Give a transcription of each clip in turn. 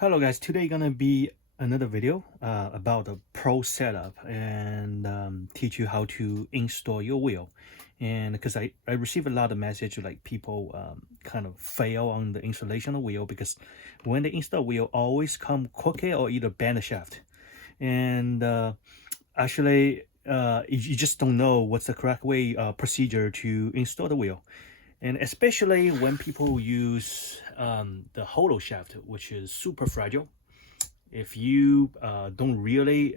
Hello guys, today gonna be another video about the pro setup and teach you how to install your wheel. And because I receive a lot of message like people kind of fail on the installation of wheel because when they install wheel always come crooked or either bend the shaft. And actually you just don't know what's the correct way procedure to install the wheel. And especially when people use the hollow shaft, which is super fragile. If you don't really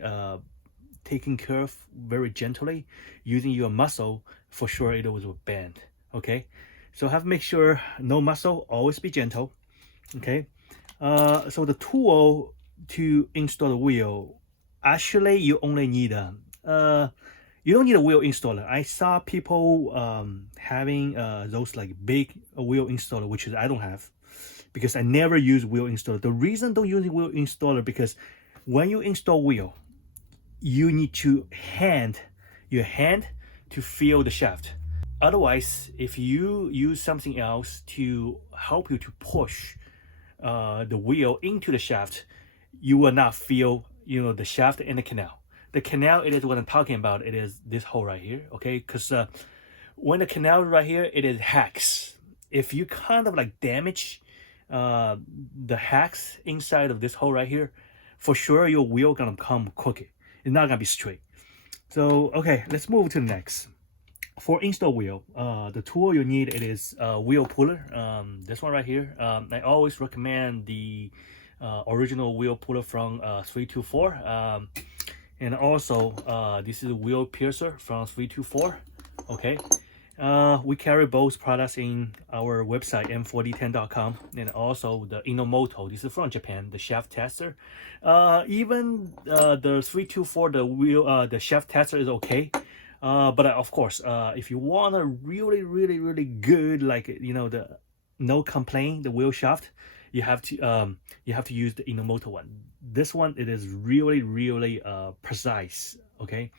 taking care of very gently using your muscle, for sure it will bend. Okay, so have to make sure no muscle, always be gentle. Okay, so the tool to install the wheel, actually you only need you don't need a wheel installer. I saw people having those like big wheel installer, which is I don't have because I never use wheel installer. The reason don't use wheel installer because when you install wheel, you need to your hand to feel the shaft. Otherwise, if you use something else to help you to push the wheel into the shaft, you will not feel the shaft and the canal. The canal, it is what I'm talking about. It is this hole right here, okay? Because when the canal right here, it is hacks. If you kind of like damage the hacks inside of this hole right here, for sure your wheel gonna come crooked. It's not gonna be straight. So okay, let's move to the next. For install wheel, the tool you need it is a wheel puller. This one right here. I always recommend the original wheel puller from 324. And also this is a wheel piercer from 324. Okay, we carry both products in our website m4d10.com, and also the Inomoto. This is from Japan, the shaft tester. Even the 324, the wheel, the shaft tester is okay. But of course, if you want a really good, like the no complaint, the wheel shaft, you have to use the Inomoto one. This one it is really precise. Okay.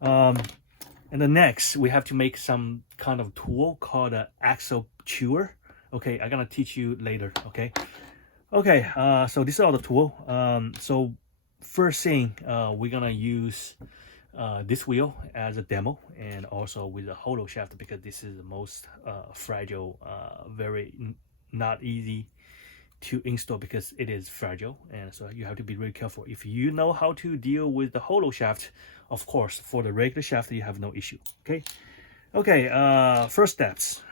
And the next we have to make some kind of tool called an axle chewer. Okay, I'm gonna teach you later. Okay. Okay. So this is all the tool. So first thing, we're gonna use this wheel as a demo, and also with a hollow shaft because this is the most fragile, very not easy to install because it is fragile, and so you have to be really careful. If you know how to deal with the hollow shaft, of course for the regular shaft you have no issue. Okay, first steps,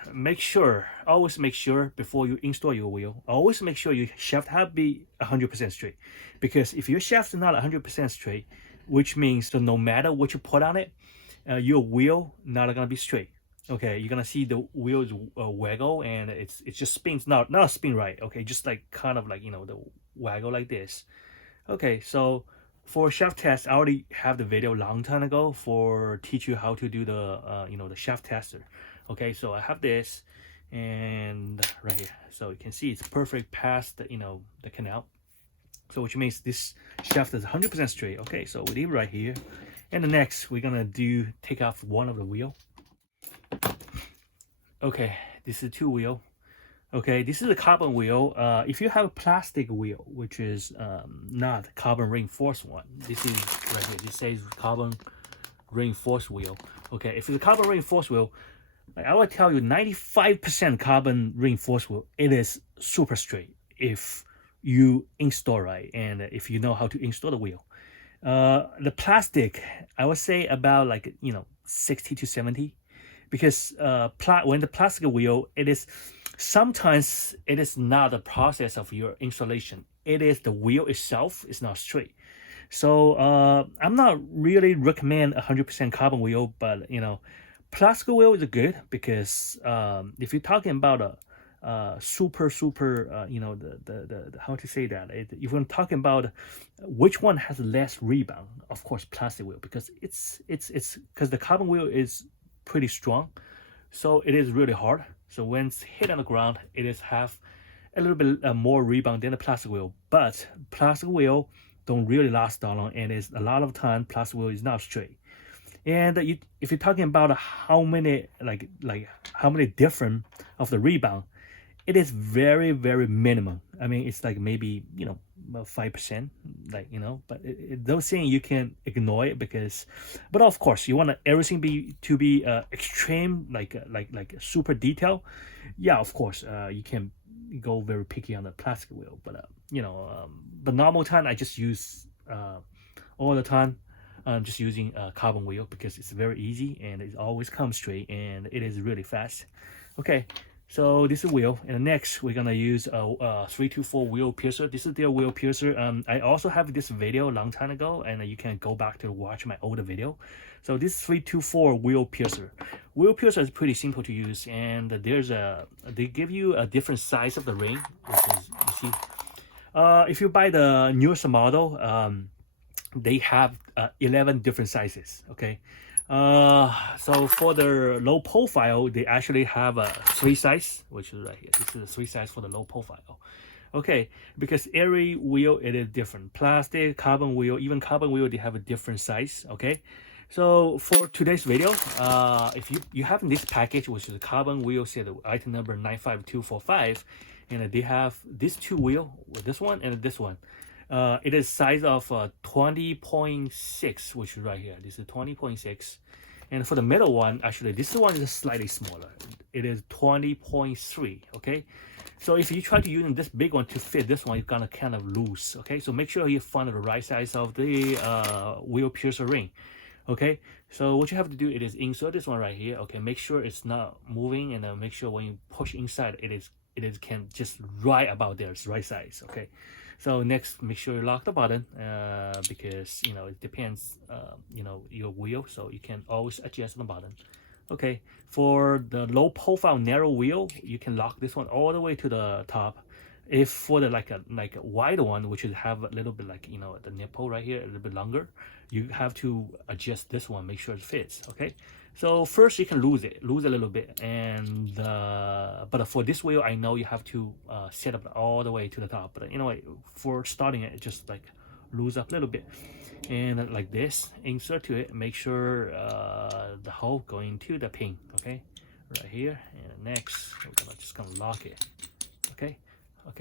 always make sure before you install your wheel, always make sure your shaft have to be 100% straight, because if your shaft is not 100% straight, which means that no matter what you put on it, your wheel not gonna be straight. Okay, you're gonna see the wheels waggle, and it just spins, not spin right. Okay, just like kind of like the waggle like this. Okay, so for shaft test, I already have the video long time ago for teach you how to do the the shaft tester. Okay, so I have this, and right here, so you can see it's perfect past the the canal. So which means this shaft is 100% straight. Okay, so we leave it right here, and the next we're gonna take off one of the wheel. Okay, this is two wheel. Okay, this is a carbon wheel. If you have a plastic wheel, which is not carbon reinforced one, this is right here. This says carbon reinforced wheel. Okay, if it's a carbon reinforced wheel, like I would tell you, 95% carbon reinforced wheel, it is super straight if you install right and if you know how to install the wheel. The plastic, I would say about like 60 to 70, because when the plastic wheel, it is sometimes it is not the process of your installation, it is the wheel itself is not straight. So I'm not really recommend 100% carbon wheel, but plastic wheel is good because if you're talking about a super the how to say that, if I'm talking about which one has less rebound, of course plastic wheel, because it's because the carbon wheel is pretty strong, so it is really hard. So when it's hit on the ground, it is have a little bit more rebound than the plastic wheel. But plastic wheel don't really last that long, and it's a lot of time plastic wheel is not straight. And if you're talking about how many how many different of the rebound, it is very, very minimum. I mean, it's like maybe, about 5%, like, but those things you can ignore it because, but of course, you want everything to be extreme, like super detail. Yeah, of course, you can go very picky on the plastic wheel, but but normal time I just use all the time. I'm just using a carbon wheel because it's very easy and it always comes straight and it is really fast. Okay, so this is wheel, and next we're gonna use a 324 wheel piercer. This is their wheel piercer. I also have this video a long time ago, and you can go back to watch my older video. So this 324 wheel piercer. Wheel piercer is pretty simple to use, and they give you a different size of the ring, which is, you see. If you buy the newest model, they have 11 different sizes. Okay, so for the low profile, they actually have a 3 size, which is right here. This is a 3 size for the low profile. Okay, because every wheel it is different. Plastic, carbon wheel, even carbon wheel, they have a different size. Okay, so for today's video, if you have this package, which is a carbon wheel set, item number 95245, and they have these two wheel, this one and this one. It is size of 20.6, which is right here. This is 20.6. And for the middle one, actually, this one is slightly smaller. It is 20.3, okay? So if you try to use this big one to fit this one, you're gonna kind of lose, okay? So make sure you find the right size of the wheel piercer ring, okay? So what you have to do, it is insert this one right here, okay? Make sure it's not moving, and make sure when you push inside, it is can just right about there, it's right size, okay? So next, make sure you lock the button because it depends your wheel, so you can always adjust the button. Okay, for the low profile narrow wheel, you can lock this one all the way to the top. If for the like a wide one, which is have a little bit like the nipple right here a little bit longer, you have to adjust this one, make sure it fits. Okay, so first you can lose a little bit, and but for this wheel I know you have to set up all the way to the top, but for starting it, just like lose up a little bit, and like this, insert to it, make sure the hole going to the pin, okay, right here. And next we're just gonna lock it. Okay,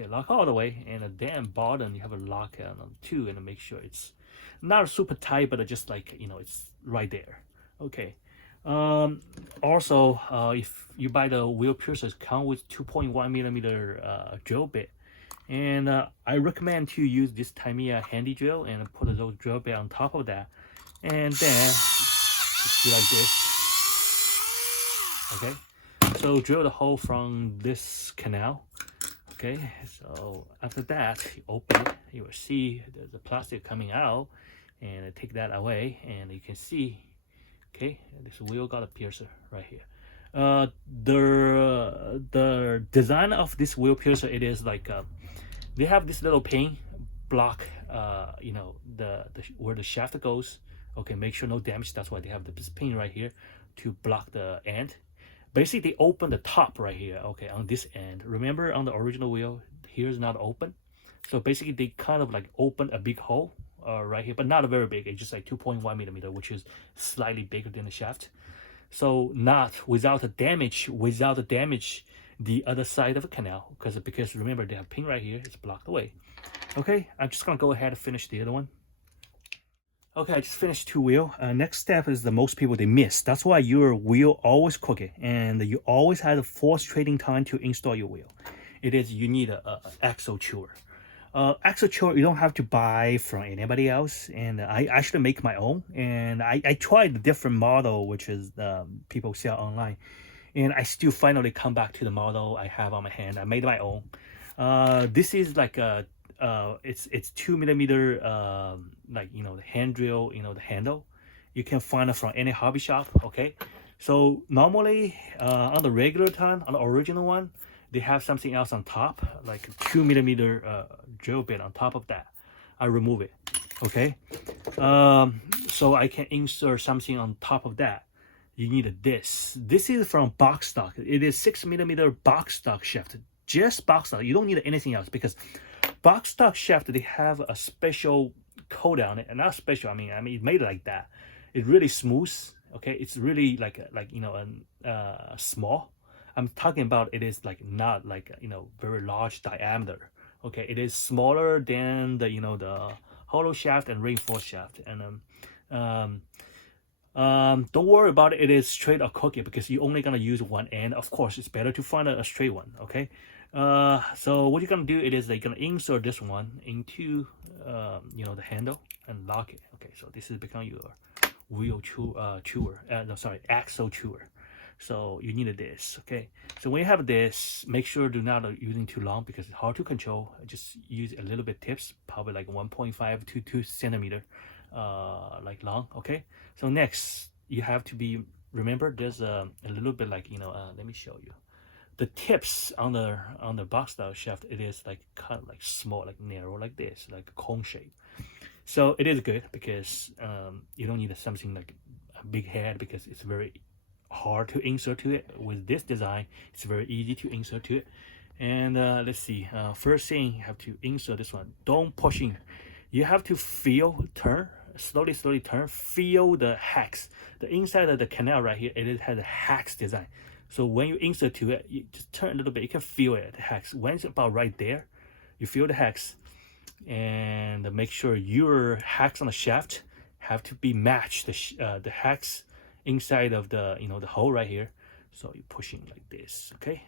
lock all the way, and then bottom you have a lock on two, and make sure it's not super tight, but just like it's right there. Okay, also if you buy the wheel piercers, come with 2.1 millimeter drill bit, and I recommend to use this Tamiya handy drill and put those drill bit on top of that, and then just do like this. Okay, so drill the hole from this canal. Okay, so after that, you open it, you will see there's a plastic coming out, and take that away, and you can see, okay, this wheel got a piercer right here. The design of this wheel piercer, it is like they have this little pin block, the where the shaft goes. Okay, make sure no damage. That's why they have this pin right here to block the end. Basically, they open the top right here, okay, on this end. Remember, on the original wheel, here's not open. So basically, they kind of like open a big hole right here, but not a very big. It's just like 2.1 millimeter, which is slightly bigger than the shaft. So not without the damage the other side of the canal, because remember, they have pin right here. It's blocked away. Okay, I'm just gonna go ahead and finish the other one. Okay, I just finished two wheel. Next step is the most people they miss. That's why your wheel always crooked, and you always have a force trading time to install your wheel. It is you need a axle chewer. Axle chewer you don't have to buy from anybody else, and I actually make my own. And I tried the different model which is people sell online, and I still finally come back to the model I have on my hand. I made my own. This is like a it's 2 millimeter like the hand drill, the handle. You can find it from any hobby shop. Okay, so normally on the regular time, on the original one, they have something else on top, like a 2 millimeter drill bit on top of that. I remove it. Okay, so I can insert something on top of that. You need this. This is from box stock. It is 6 millimeter box stock shaft. Just box stock. You don't need anything else, because box stock shaft, they have a special coat on it, and not special. I mean, it made it like that. It's really smooth. Okay, it's really like small. I'm talking about it is like not like very large diameter. Okay, it is smaller than the the hollow shaft and reinforced shaft. And don't worry about it. It is straight or crooked because you're only gonna use one end. Of course, it's better to find a straight one. Okay. So what you're gonna do, it is like gonna insert this one into the handle and lock it. Okay, so this is become your wheel chewer. No, sorry, axle chewer. So you need this. Okay, so when you have this, make sure do not using too long because it's hard to control. Just use a little bit tips, probably like 1.5 to 2 centimeter like long. Okay, so next you have to be remember there's a little bit like let me show you the tips on the box style shaft. It is like kind of like small, like narrow, like this, like a cone shape. So it is good because you don't need something like a big head because it's very hard to insert to it. With this design, it's very easy to insert to it. And let's see, first thing you have to insert this one. Don't push in. You have to feel, turn slowly turn, feel the hex. The inside of the canal right here, it has a hex design. So when you insert to it, you just turn a little bit, you can feel it, the hex. When it's about right there, you feel the hex. And make sure your hex on the shaft have to be matched the hex inside of the the hole right here. So you're pushing like this, okay,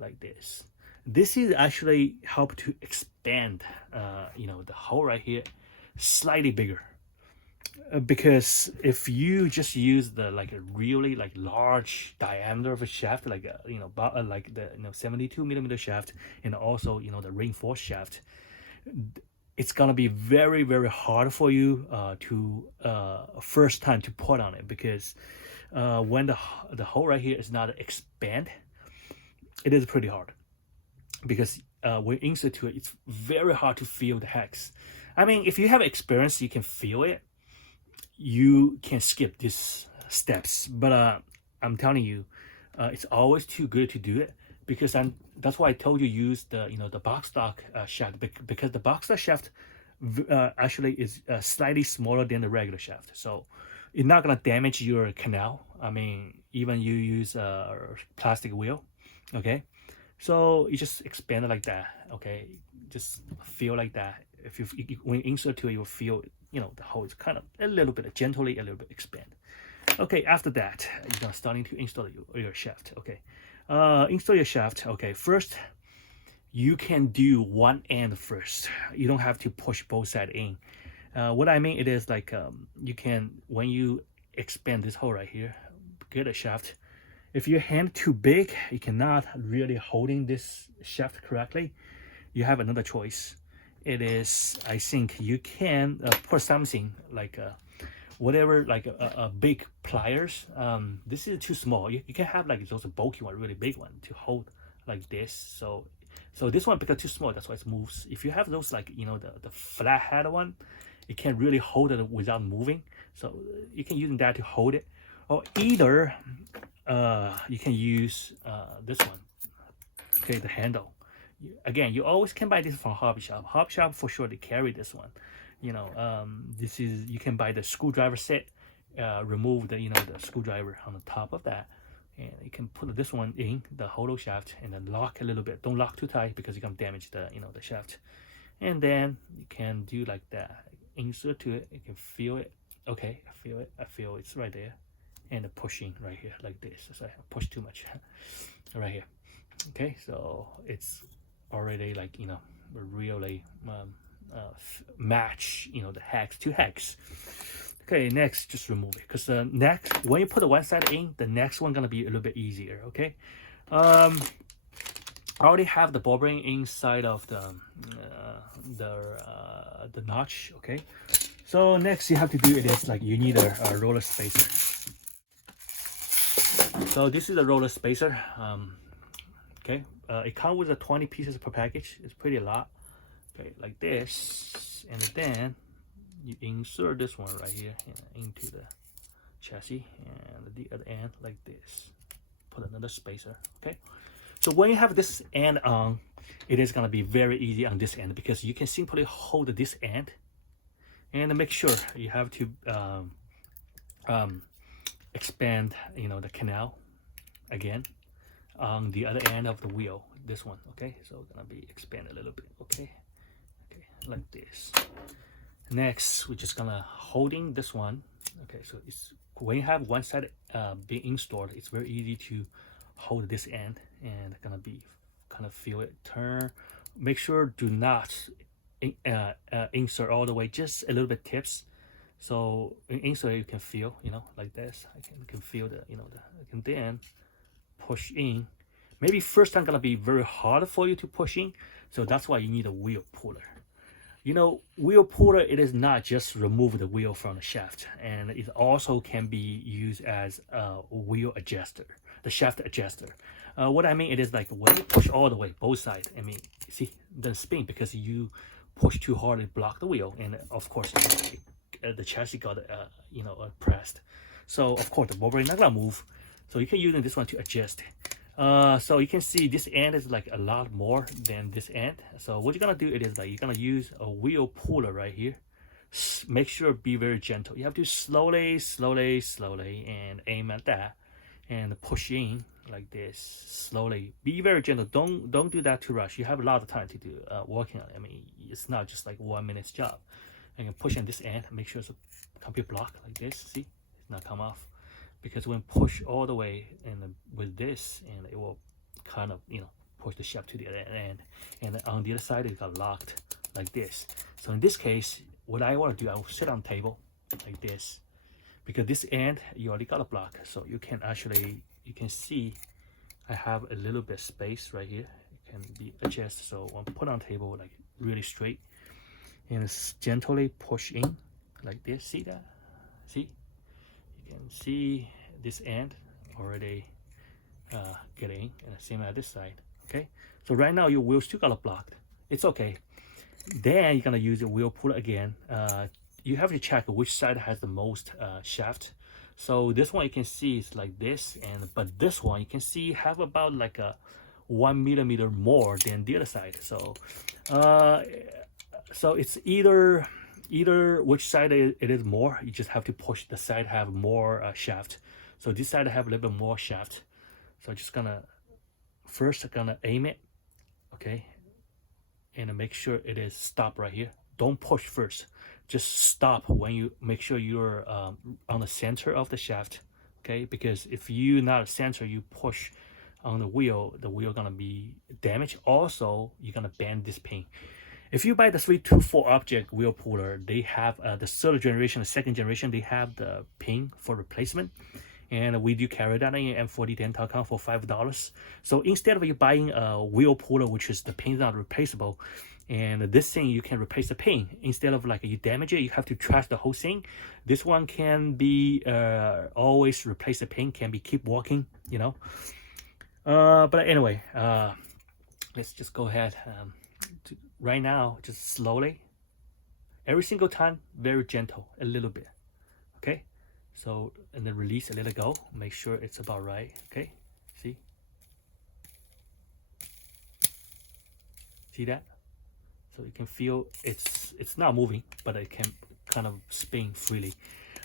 like this. This is actually help to expand the hole right here slightly bigger. Because if you just use the like a really like large diameter of a shaft, like like the 72 millimeter shaft, and also the reinforced shaft, it's gonna be very hard for you to first time to put on it, because when the hole right here is not expand, it is pretty hard because when insert to it, it's very hard to feel the hex. I mean, if you have experience, you can feel it. You can skip these steps, but I'm telling you, it's always too good to do it, because that's why I told you use the the box stock shaft, because the box stock shaft actually is slightly smaller than the regular shaft, so it's not gonna damage your canal. I mean, even you use a plastic wheel, okay? So you just expand it like that, okay? Just feel like that. If you when you insert to it, you'll feel the hole is kind of a little bit gently, a little bit expand. Okay, after that, you're gonna starting to install your shaft. Okay, install your shaft. Okay, first you can do one end first. You don't have to push both sides in. What I mean, it is like you can, when you expand this hole right here, get a shaft. If your hand too big, you cannot really holding this shaft correctly, you have another choice. It is, I think you can put something like whatever, like a big pliers. This is too small. You can have like those bulky one, really big one to hold like this. So this one because too small, that's why it moves. If you have those like the flat head one, it can really hold it without moving. So you can use that to hold it, or either you can use this one. Okay, the handle. Again, you always can buy this from hobby shop. Hobby shop for sure they carry this one. This is, you can buy the screwdriver set. Remove the the screwdriver on the top of that, and you can put this one in the hollow shaft and then lock a little bit. Don't lock too tight because you can damage the the shaft. And then you can do like that. Insert to it. You can feel it. Okay, I feel it. I feel it's right there, and the pushing right here like this. Sorry, I pushed too much. Right here. Okay, so it's already like really match the hex to hex. Okay, next just remove it, because next when you put the one side in, the next one gonna be a little bit easier. Okay, I already have the ball bearing inside of the notch. Okay, so next you have to do it is like you need a roller spacer. So this is a roller spacer. Okay, it comes with 20 pieces per package. It's pretty a lot. Okay, like this, and then you insert this one right here into the chassis, and the other end like this. Put another spacer. Okay, so when you have this end on, it is gonna be very easy on this end, because you can simply hold this end, and make sure you have to expand the canal again. on the other end of the wheel, this one. Okay, so gonna be expand a little bit. Okay, like this. Next, we're just gonna holding this one. Okay, so it's when you have one side being installed, it's very easy to hold this end, and gonna be kind of feel it turn. Make sure do not insert all the way, just a little bit tips. So in insert you can feel, like this. You can feel the, and then push in. Maybe first time gonna be very hard for you to push in, so that's why you need a wheel puller. Wheel puller, it is not just remove the wheel from the shaft, and it also can be used as a wheel adjuster, the shaft adjuster. What I mean, it is like when you push all the way, both sides, see, the spin, because you push too hard, it block the wheel, and of course, the chassis got, pressed. So of course, the ball bearing not gonna move. So you can use this one to adjust. So you can see this end is like a lot more than this end. So what you're gonna do, it is like you're gonna use a wheel puller right here. Make sure be very gentle. You have to slowly and aim at that and push in like this slowly. Be very gentle. Don't do that too rush. You have a lot of time to do working on it. It's not just like 1 minute's job. And you push on this end, make sure it's a complete block like this. See, it's not come off. Because when push all the way and with this, and it will kind of push the shaft to the other end, and on the other side it got locked like this. So in this case, what I want to do, I will sit on the table like this, because this end you already got a block, so you can see I have a little bit space right here. It can be adjusted. So when put on the table like really straight, and gently push in like this. See that? See? You can see this end already getting, and the same at this side. Okay, so right now your wheel still got blocked. It's okay. Then you're gonna use the wheel puller again. You have to check which side has the most shaft. So this one you can see is like this, but this one you can see have about like a 1 millimeter more than the other side. So so it's either which side it is more. You just have to push the side have more shaft. So this side have a little bit more shaft. So I'm just gonna first aim it, okay, and make sure it is stop right here. Don't push first, just stop when you make sure you're on the center of the shaft, okay, because if you not center, you push on the wheel gonna be damaged. Also, you're gonna bend this pin. If you buy the 324 object wheel puller, they have the third generation, the second generation, they have the pin for replacement. And we do carry that in m4010.com for $5. So instead of you buying a wheel puller, which is the pin not replaceable, and this thing you can replace the pin. Instead of like you damage it, you have to trash the whole thing. This one can be always replace the pin, can be keep working, But anyway, let's just go ahead. Right now, just slowly, every single time, very gentle, a little bit, okay? So, and then release a little go, make sure it's about right, okay? See that? So you can feel it's not moving, but it can kind of spin freely.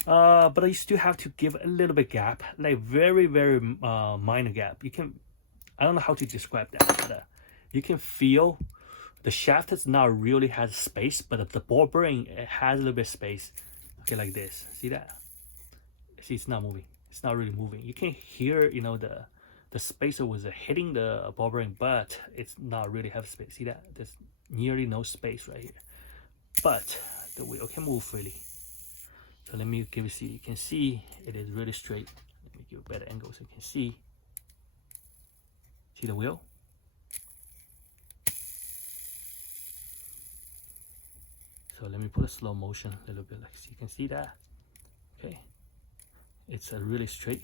But you still have to give a little bit gap, like very minor gap. I don't know how to describe that, but you can feel the shaft is not really has space, but the ball bearing, it has a little bit of space. Okay, like this. See that? See, it's not moving. It's not really moving. You can hear, the spacer was hitting the ball bearing, but it's not really have space. See that? There's nearly no space right here. But the wheel can move freely. So let me give you see. You can see it is really straight. Let me give a better angle so you can see. See the wheel? So let me put a slow motion a little bit, like so you can see that. Okay, it's a really straight.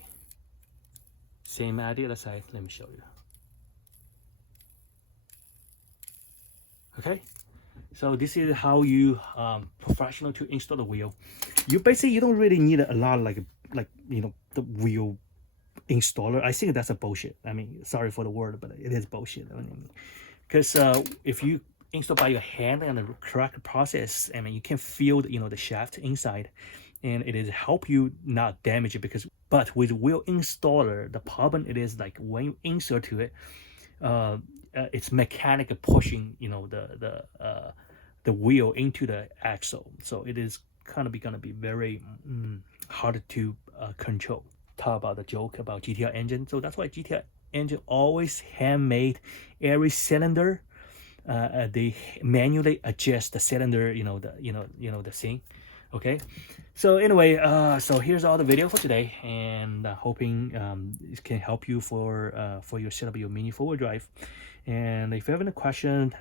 Same at the other side. Let me show you. Okay, so this is how you professional to install the wheel. You don't really need a lot like the wheel installer. I think that's a bullshit. Sorry for the word, but it is bullshit. Because if you install by your hand and the correct process, you can feel the shaft inside, and it is help you not damage it, because But with wheel installer, the problem it is like when you insert to it, it's mechanical pushing, the wheel into the axle. So it is kind of gonna be very hard to control. Talk about the joke about GTR engine. So that's why GTR engine always handmade every cylinder. They manually adjust the cylinder, the thing. Okay, so anyway, so here's all the video for today, and hoping it can help you for your setup of your mini four-wheel drive. And if you have any question,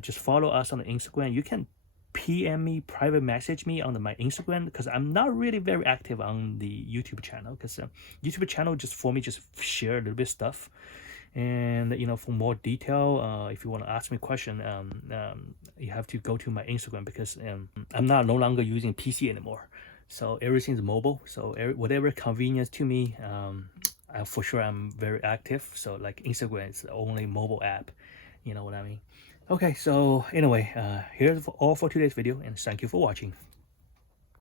just follow us on the Instagram. You can PM me, private message me on my Instagram, because I'm not really very active on the YouTube channel, because YouTube channel just for me just share a little bit stuff. And for more detail, if you want to ask me a question, you have to go to my Instagram, because I'm no longer using PC anymore, so everything's mobile. So whatever convenience to me, for sure I'm very active. So like Instagram is the only mobile app, you know what I mean. Okay, so anyway, here's all for today's video, and thank you for watching.